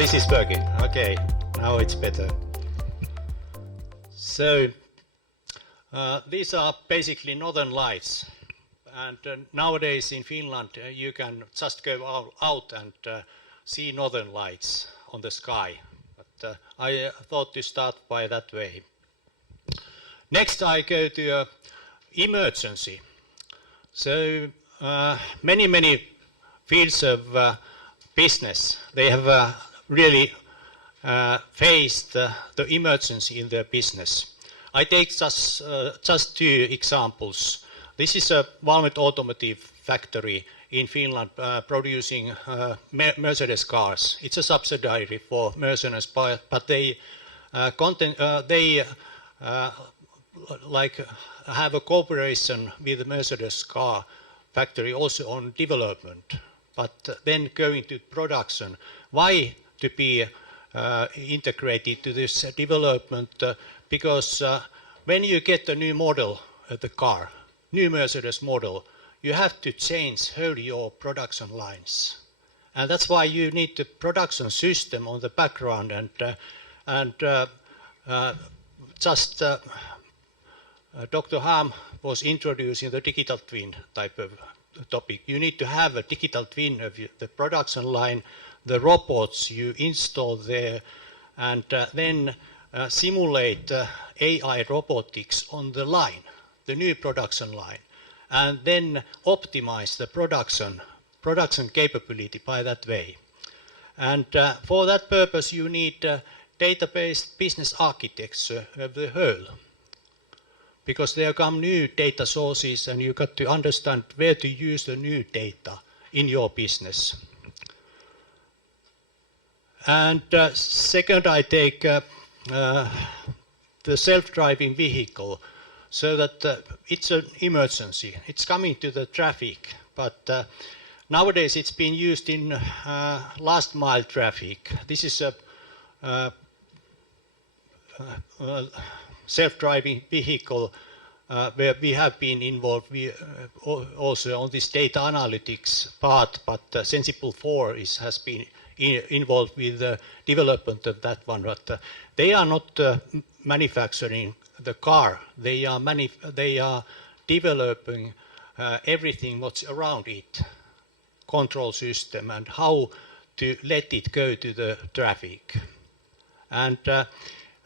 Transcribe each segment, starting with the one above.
This is working. Okay, now it's better. So these are basically northern lights, and nowadays in Finland you can just go out and see northern lights on the sky. But I thought to start by that way. Next I go to emergency. So many fields of business, they have really faced the emergency in their business. I take just two examples. This is a Valmet automotive factory in Finland producing Mercedes cars. It's a subsidiary for Mercedes, but they like have a cooperation with the Mercedes car factory also on development, but then going to production. Why to be integrated to this development? Because when you get a new model of the car, new Mercedes model, you have to change whole your production lines. And that's why you need the production system on the background, and Dr. Ham was introducing the digital twin type of topic. You need to have a digital twin of the production line, the robots you install there, and then simulate AI robotics on the line, the new production line, and then optimize the production capability by that way. And for that purpose you need database business architecture of the whole, because there come new data sources and you got to understand where to use the new data in your business. And second, I take the self-driving vehicle, so that it's an emergency. It's coming to the traffic, but nowadays it's been used in last mile traffic. This is a self-driving vehicle where we have been involved also on this data analytics part, but Sensible 4 has been involved with the development of that one. But they are not manufacturing the car. They are developing everything what's around it, control system, and how to let it go to the traffic. And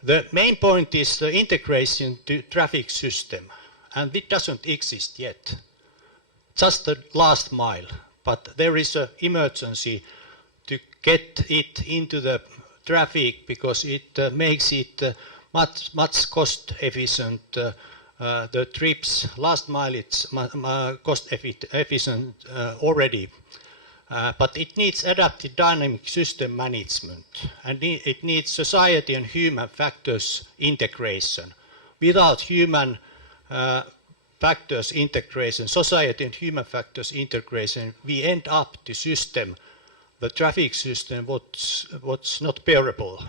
the main point is the integration to traffic system, and it doesn't exist yet. Just the last mile, but there is an emergency to get it into the traffic, because it makes it much cost efficient. The trips last mile, it's cost efficient already. But it needs adaptive dynamic system management, and it needs society and human factors integration. Without human factors integration, society and human factors integration, we end up the system, the traffic system, what's not bearable.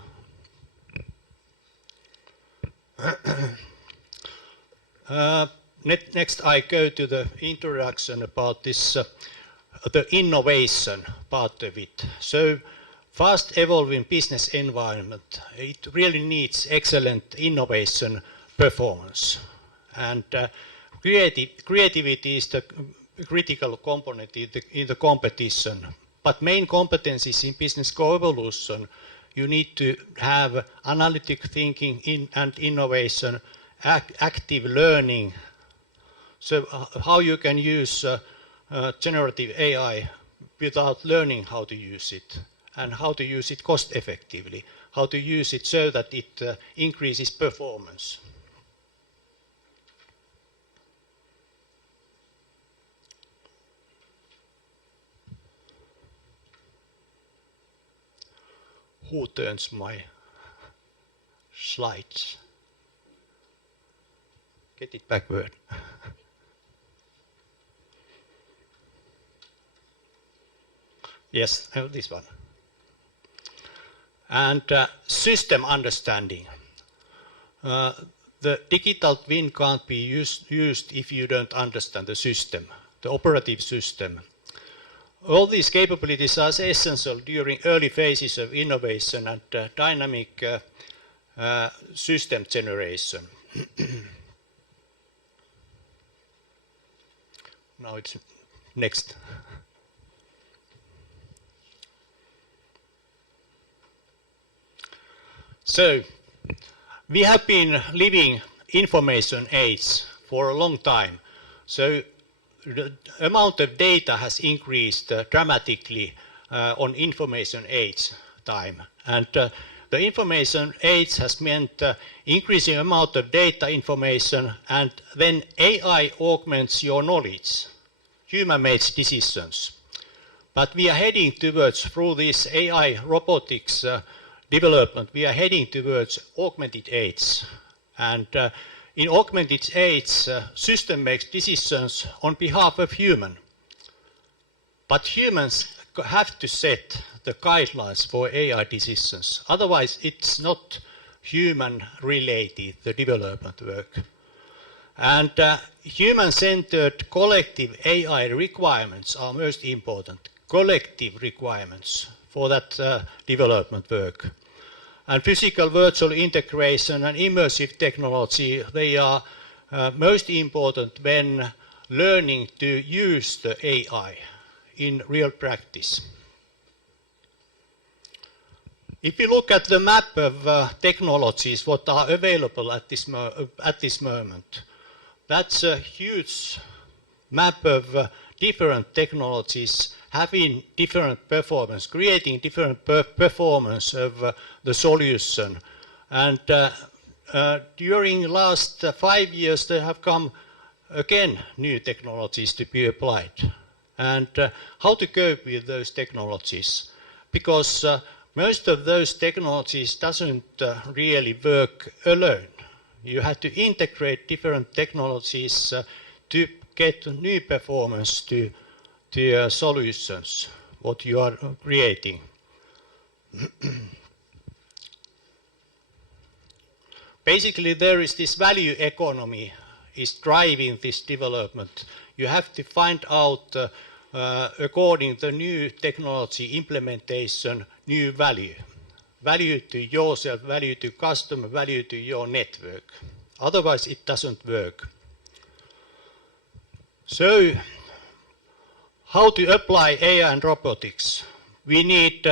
Next I go to the introduction about this the innovation part of it. So fast evolving business environment, it really needs excellent innovation performance, and creativity is the critical component in the competition. But main competencies in business co-evolution, you need to have analytic thinking and innovation, active learning. So how you can use generative AI without learning how to use it, and how to use it cost effectively, how to use it so that it increases performance. Who turns my slides? Get it backward. Yes, this one. And system understanding. The digital twin can't be used if you don't understand the system, the operative system. All these capabilities are essential during early phases of innovation and dynamic system generation. Now it's next. So, we have been living information age for a long time. So, the amount of data has increased dramatically on information age time. And the information age has meant increasing amount of data information, and then AI augments your knowledge. Human makes decisions. But we are heading towards, through this AI robotics development, we are heading towards augmented age. And in augmented age, system makes decisions on behalf of human. But humans have to set the guidelines for AI decisions. Otherwise, it's not human-related, the development work. And human-centered collective AI requirements are most important. Collective requirements for that development work. And physical virtual integration and immersive technology, they are most important when learning to use the AI in real practice. If you look at the map of technologies what are available at this moment, that's a huge map of different technologies having different performance, creating different performance of the solution. And during the last 5 years, there have come again new technologies to be applied. And how to cope with those technologies? Because most of those technologies doesn't really work alone. You have to integrate different technologies to get new performance to solutions, what you are creating. Basically, there is this value economy is driving this development. You have to find out, according to new technology implementation, new value. Value to yourself, value to customer, value to your network. Otherwise, it doesn't work. So, how to apply AI and robotics? We need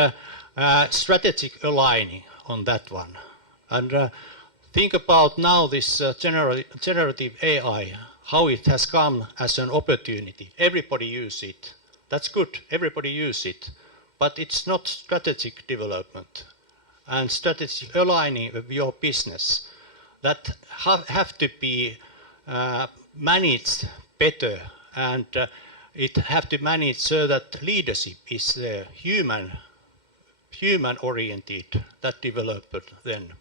strategic aligning on that one. And think about now this generative AI, how it has come as an opportunity. Everybody uses it. That's good, everybody uses it. But it's not strategic development and strategic aligning of your business that have to be managed better, and it have to manage so that leadership is human oriented, that development then.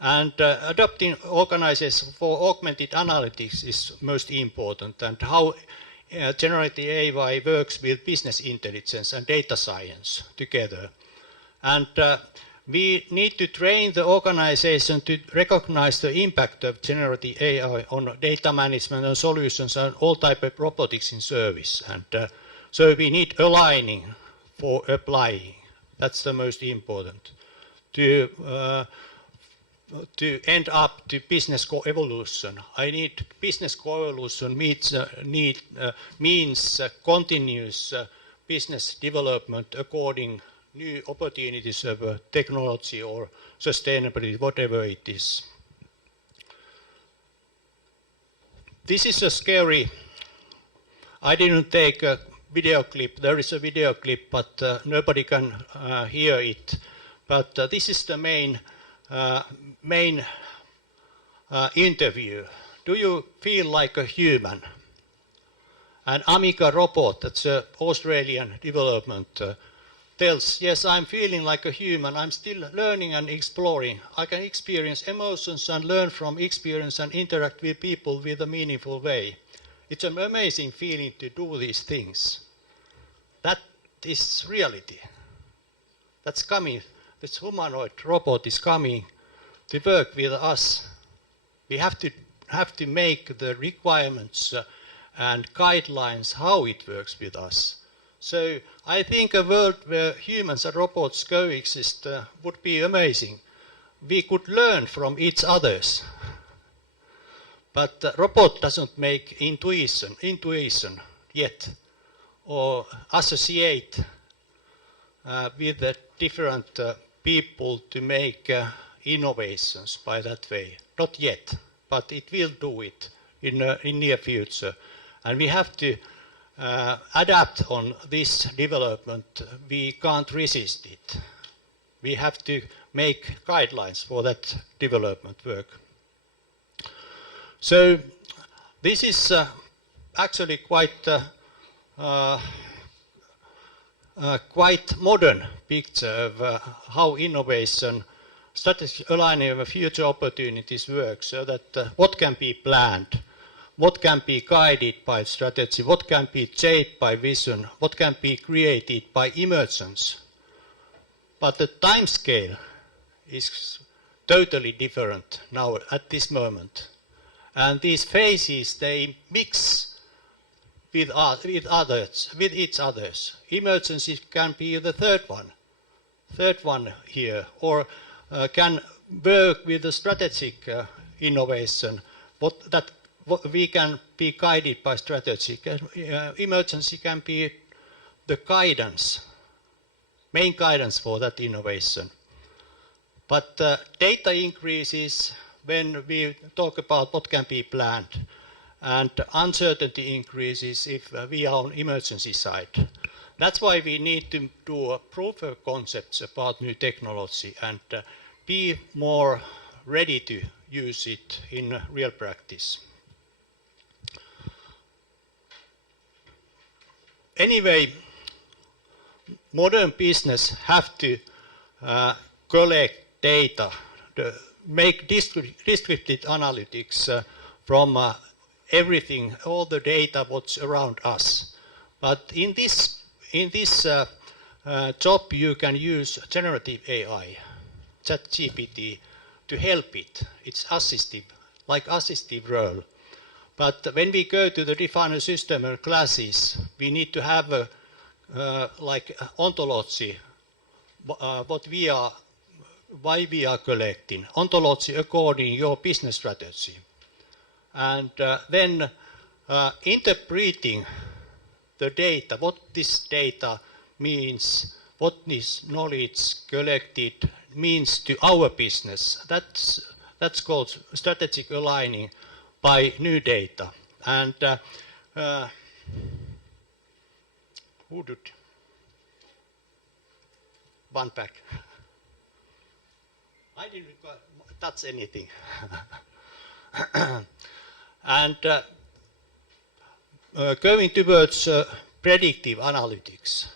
And adopting organizations for augmented analytics is most important, and how generative AI works with business intelligence and data science together. And we need to train the organization to recognize the impact of generative AI on data management and solutions and all type of robotics in service. And so we need aligning for applying. That's the most important. To end up to business co-evolution. I need business co-evolution means continuous business development according new opportunities of technology or sustainability, whatever it is. This is a scary, I didn't take a video clip, there is a video clip, but nobody can hear it. But this is the main interview. Do you feel like a human? And Amiga Robot, that's an Australian development, tells, yes, I'm feeling like a human. I'm still learning and exploring. I can experience emotions and learn from experience and interact with people with a meaningful way. It's an amazing feeling to do these things. That is reality. That's coming. This humanoid robot is coming to work with us. We have to make the requirements and guidelines how it works with us. So I think a world where humans and robots coexist would be amazing. We could learn from each others. But the robot doesn't make intuition yet, or associate with the different people to make innovations by that way. Not yet, but it will do it in near future. And we have to adapt on this development. We can't resist it. We have to make guidelines for that development work. So this is actually quite modern picture of how innovation, strategy aligning of future opportunities work, so that what can be planned, what can be guided by strategy, what can be shaped by vision, what can be created by emergence. But the time scale is totally different now at this moment. And these phases, they mix with each others. Emergency can be the third one here, or can work with the strategic innovation. What we can be guided by strategy. Emergency can be the guidance, main guidance for that innovation. But data increases when we talk about what can be planned, and uncertainty increases if we are on emergency side. That's why we need to do proof of concepts about new technology and be more ready to use it in real practice. Anyway, modern business have to collect data, make descriptive analytics from everything, all the data what's around us. But in this job you can use generative AI, ChatGPT, to help it. It's assistive, like assistive role. But when we go to the definer system and classes, we need to have a like ontology, why we are collecting, ontology according your business strategy. And then interpreting the data, what this data means, what this knowledge collected means to our business. That's called strategic aligning by new data. And who did? One back. I didn't touch anything. And going towards predictive analytics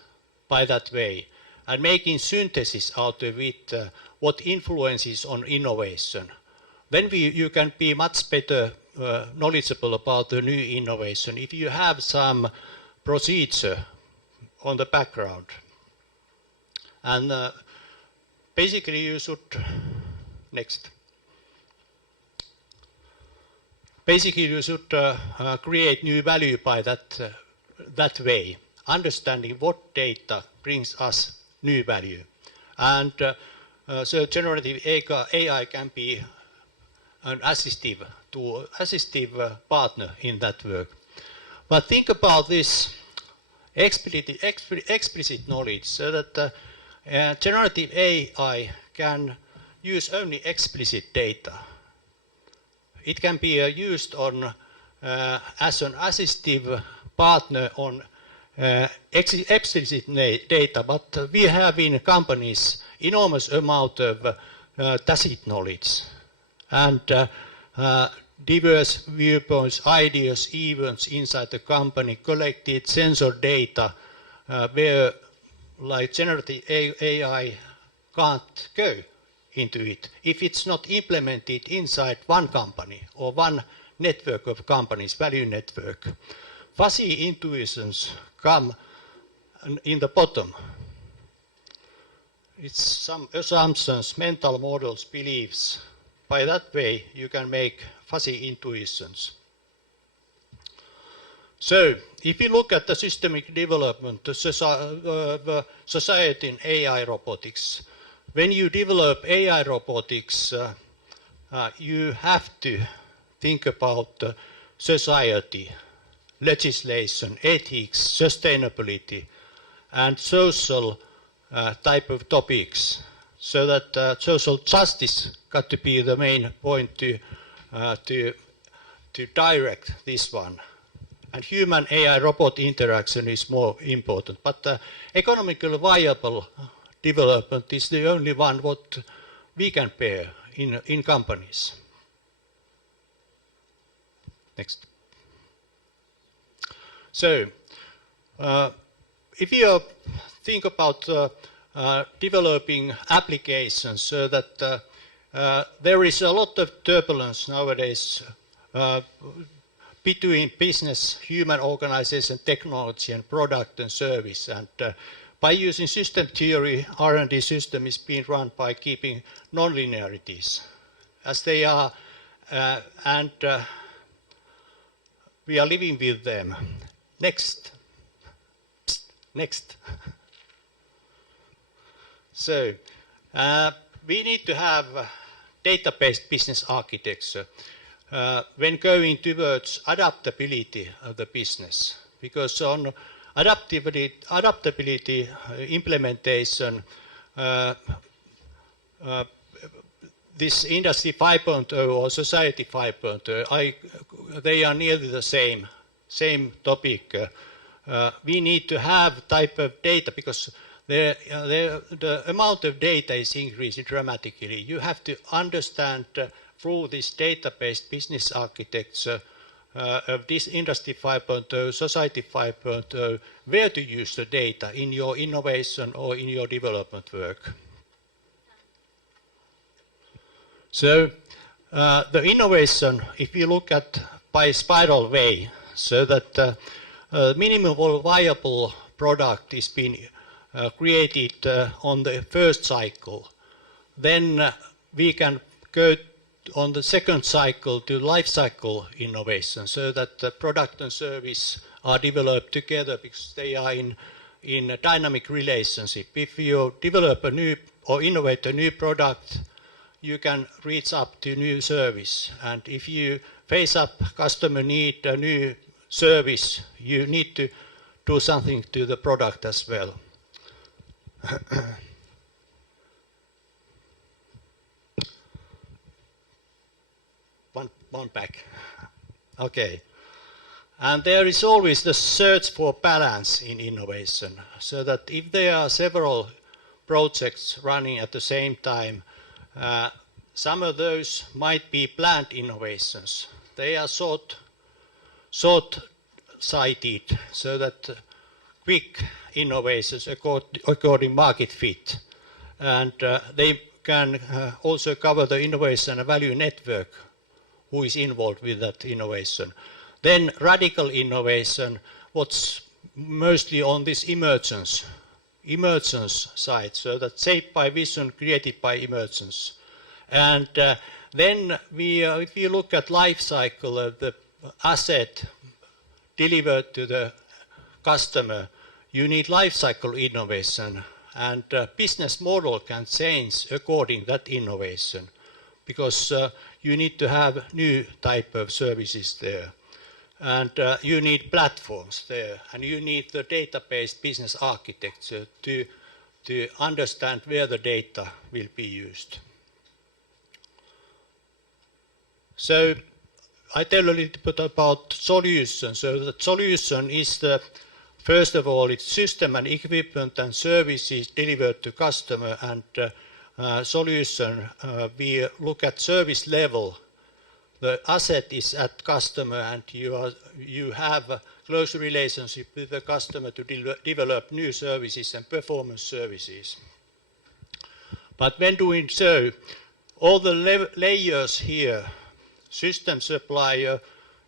by that way, and making synthesis out of it, what influences on innovation. Then you can be much better knowledgeable about the new innovation if you have some procedure on the background. And basically you should, next. Basically you should create new value by that way, understanding what data brings us new value. And so generative AI can be an assistive partner in that work. But think about this explicit knowledge, so that generative AI can use only explicit data. It can be used on as an assistive partner on explicit data, but we have in companies enormous amount of tacit knowledge and diverse viewpoints, ideas, events inside the company, collected sensor data where like generative AI can't go into it if it's not implemented inside one company or one network of companies, value network. Fuzzy intuitions come in the bottom. It's some assumptions, mental models, beliefs. By that way, you can make fuzzy intuitions. So, if you look at the systemic development, the society in AI robotics, when you develop AI robotics, you have to think about society, legislation, ethics, sustainability, and social type of topics, so that social justice got to be the main point to direct this one. And human AI robot interaction is more important, but economically viable development is the only one what we can bear in companies. Next. So, if you think about developing applications, so that there is a lot of turbulence nowadays between business, human organization, technology, and product and service. And by using system theory, R&D system is being run by keeping non-linearities as they are, and we are living with them. Next. Next. So, we need to have data-based business architecture when going towards adaptability of the business, because on adaptability implementation, this Industry 5.0 or Society 5.0, they are nearly the same topic. We need to have type of data because the amount of data is increasing dramatically. You have to understand through this data-based business architecture of this Industry 5.0, Society 5.0, where to use the data in your innovation or in your development work. So the innovation, if you look at by spiral way, so that minimum viable product is being created on the first cycle, then we can go on the second cycle to life cycle innovation, so that the product and service are developed together because they are in a dynamic relationship. If you develop a new or innovate a new product, you can reach up to new service. And if you face up customer need a new service, you need to do something to the product as well. One back. Okay. And there is always the search for balance in innovation, so that if there are several projects running at the same time, some of those might be planned innovations. They are short-sighted, so that quick innovations according market fit. And they can also cover the innovation and value network who is involved with that innovation. Then radical innovation, what's mostly on this emergence side, so that shaped by vision, created by emergence. And then if you look at life cycle of the asset delivered to the customer, you need life cycle innovation, and business model can change according that innovation, because you need to have new type of services there. And you need platforms there, and you need the data-based business architecture to understand where the data will be used. So I tell a little bit about solution. So the solution is first of all, it's system and equipment and services delivered to customer, and solution, we look at service level. The asset is at customer, and you have a close relationship with the customer to develop new services and performance services. But when doing so, all the layers here, system supplier,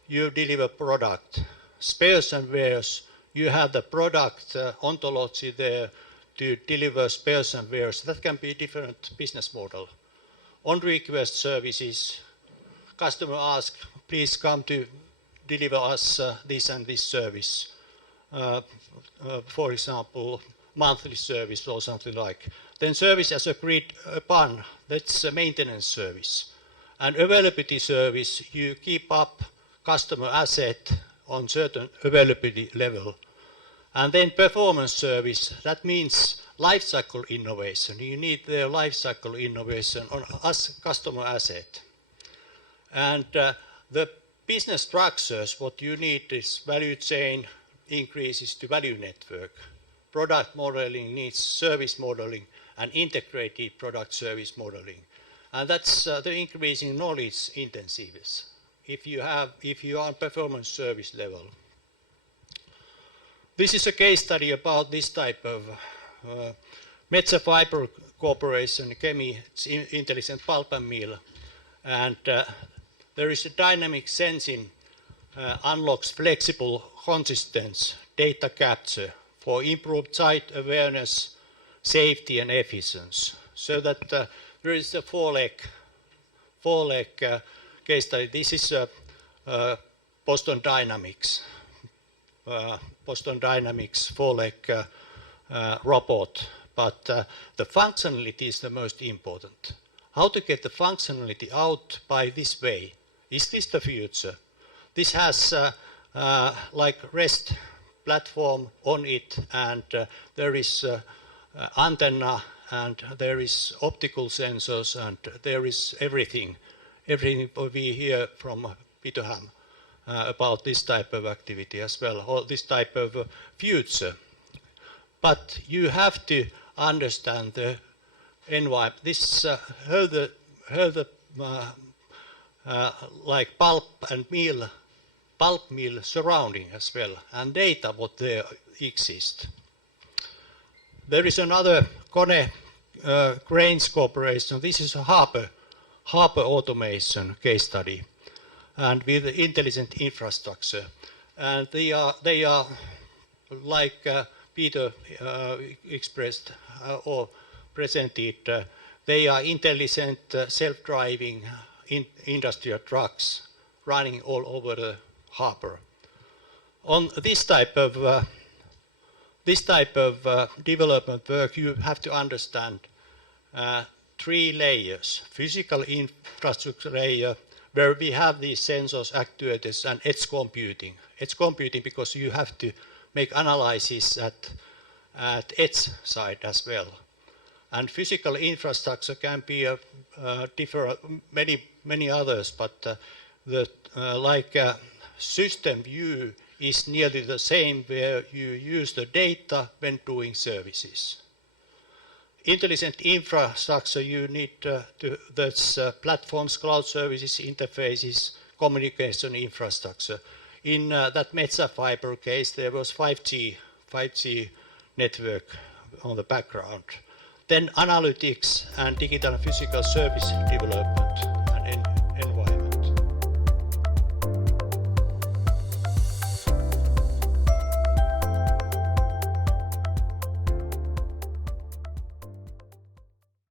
you deliver product. Spares and wares, you have the product ontology there to deliver spares and wares. That can be different business model. On request services, customer asks, please come to deliver us this and this service. For example, monthly service or something like. Then service as agreed upon, that's a maintenance service. And availability service, you keep up customer asset on certain availability level. And then performance service, that means lifecycle innovation. You need the lifecycle innovation on customer asset. And the business structures, what you need is value chain increases to value network. Product modeling needs service modeling and integrated product service modeling. And that's the increasing knowledge intensiveness if you are on performance service level. This is a case study about this type of Metsä Fibre Corporation, Kemi, it's intelligent pulp and mill. And there is a dynamic sensing unlocks flexible consistence data capture for improved site awareness, safety and efficiency. So that there is a four-leg case study. This is Boston Dynamics. Boston Dynamics four-leg robot, but the functionality is the most important. How to get the functionality out by this way? Is this the future? This has like REST platform on it, and there is antenna, and there is optical sensors, and there is everything. Everything we hear from Peterham about this type of activity as well, or this type of future. But you have to understand the environment. This how the like pulp mill surrounding as well, and data what there exist. There is another Kone Cranes Corporation. This is a harbor automation case study, and with intelligent infrastructure. And they are like Peter expressed or presented. They are intelligent, self-driving industrial trucks running all over the harbor. On this type of development work, you have to understand three layers: physical infrastructure layer, where we have these sensors, actuators, and edge computing. Edge computing because you have to make analysis at edge side as well. And physical infrastructure can be different, many others, but the system view is nearly the same, where you use the data when doing services. Intelligent infrastructure, you need that's platforms, cloud services, interfaces, communication infrastructure. In that Metsä Fibre case, there was 5G network on the background. Then analytics and digital and physical service development.